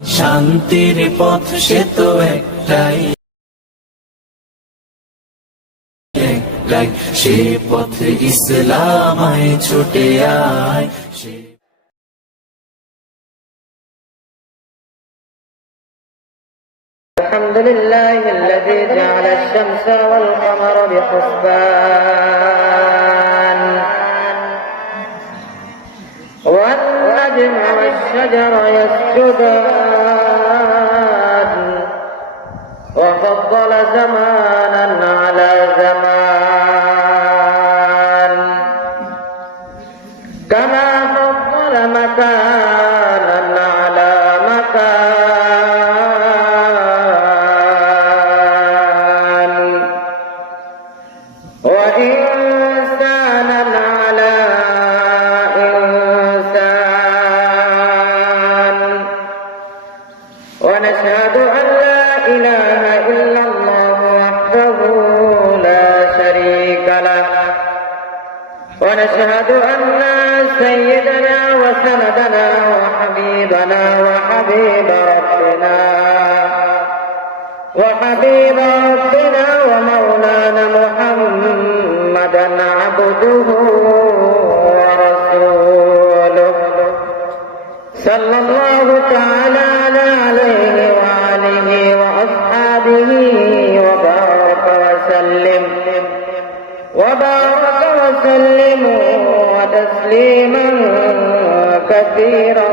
শান্তির পথ সে তো একটাই, সে পথে ইসলামায় ছুটে আয়। الحمد لله الذي جعل الشمس والقمر بحسبان والنجم والشجر يسجدان وفضل زمانا على زمان كما فضل مكانا على مكان وإنسانا على إنسان ونشهد أن لا إله إلا الله وحده لا شريك له ونشهد أن سيدنا وسندنا وحبيبنا وحبيب ربنا ومولانا محمدا عبده ورسوله صلى الله تعالى عليه وآله وأصحابه وبارك وسلم وتسليما كثيرا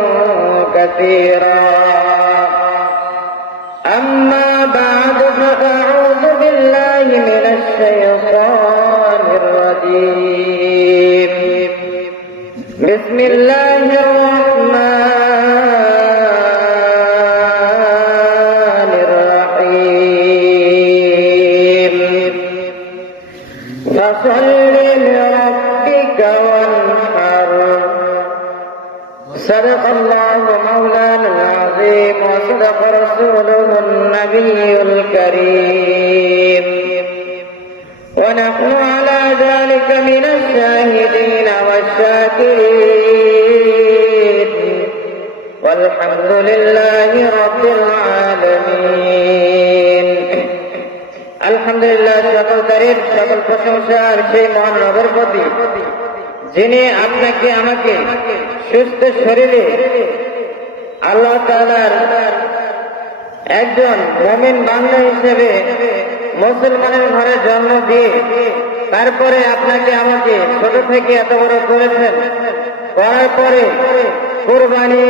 أما بعد فأعوذ بالله من الشيطان الرجيم بسم الله الرحمن الرحيم فصل لربك وانحر صدق الله مولانا العظيم وصدق رسوله النبي الكريم ونحن على ذلك من الشاهدين والشاكرين والحمد لله رب العالمين الحمد لله সকল তারিফ সকল প্রশংসা সেই মহান রবের প্রতি যিনি আপনাকে আমাকে সুস্থ শরীরে আল্লাহ তাআলার একজন মুমিন বান্দা হিসেবে মুসলমানের ঘরে জন্ম দিয়ে তারপরে আপনাকে আমাকে ছোট থেকে এত বড় করেছেন, করার পরে কুরবানি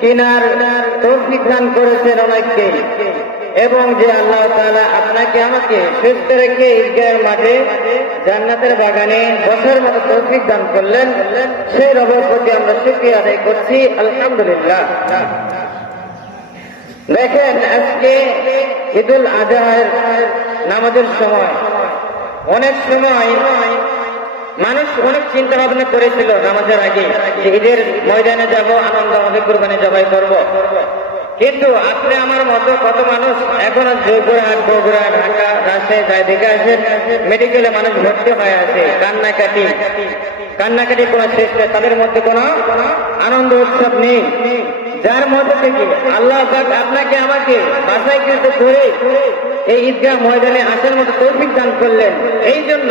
কেনার তৌফিক দান করেছেন অনেককে, এবং যে আল্লাহ তাআলা আপনাকে আমাকে সুস্থ রেখে ঈদগাহের মাঠে জান্নাতের বাগানে বসার মতো তৌফিক দান করলেন, সেই রবের প্রতি আমরা শুকরিয়া আদায় করছি আলহামদুলিল্লাহ। দেখেন, আজকে ঈদুল আজহার নামাজের সময় অনেক সময় মানুষ অনেক চিন্তা ভাবনা করেছিল নামাজের আগে যে ঈদের ময়দানে যাব, আনন্দ হবে, কুরবানি জবাই করব। কিন্তু আপনি আমার মতো কত মানুষ এখনো জয়পুরহাট, বগুড়া, ঢাকা, রাজশাহী চারিদিকে আছেন, মেডিকেলে মানুষ ভর্তি হয়ে আছে, কান্নাকাটি কোনো শেষ নেই, তাদের মধ্যে কোনো আনন্দ উৎসব নেই, যার মধ্যে থেকে আল্লাহ পাক আপনাকে আমাকে বাছাইকৃত করে এই ঈদগাহ ময়দানে আসার মতো তৌফিক দান করলেন। এই জন্য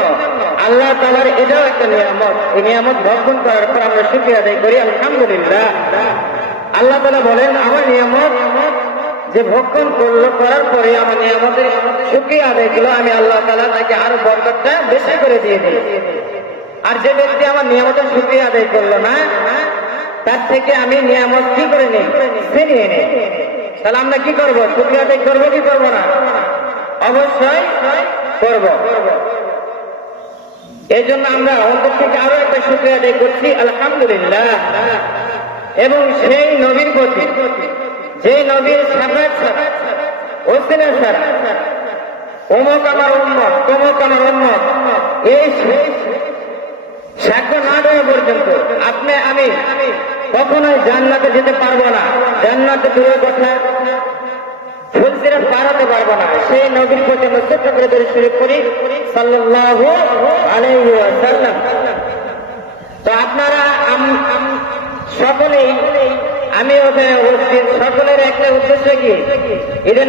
আল্লাহ তাআলার এটাও একটা নিয়ামত, এই নিয়ামত ভক্ষণ করার পর আমরা শুকরিয়া আদায় করি আলহামদুলিল্লাহ। আল্লাহ তাআলা বলেন, আমার নিয়ামত যে ভক্ষণ করলো, করার পরে আমার নিয়ামতের শুকরিয়া আদায় করলো, আমি আল্লাহ তাআলা তাকে আরো বরকতটা বেশি করে দিয়ে দিই। আর যে ব্যক্তি আমার নিয়ামতের শুকরিয়া আদায় করলো না, তার থেকে আমি নিয়ামত কি করে নেই, ছিনিয়ে নেই। তাহলে আমরা কি করবো? শুকরিয়া আদায় করবো কি করবো না? অবশ্যই করব। এই জন্য আমরা অন্তর থেকে আরো একটা শুকরিয়া আদায় করছি আলহামদুলিল্লাহ। এবং সেই নবীর প্রতি, যে নবীর সাফাত ছাড়া, ওসিলা ছাড়া অমুক আমার উম্মত, তমুক আমার উম্মত, এই সাক্ষ্য না দেওয়া পর্যন্ত আপনি আমি কখনোই জান্নাতে যেতে পারবো না। জান্নাতে দূরের কথা, ফুলসিরাত পার হতে পারবো না। সেই নবীর প্রতি আমরা ছোট্ট করে দরুদ শরীফ পড়ি সাল্লাল্লাহু আলাইহি ওয়াসাল্লাম। তো আপনারা সকলেই আমি ওখানে উপস্থিত সকলের একটা উদ্দেশ্য কি ঈদের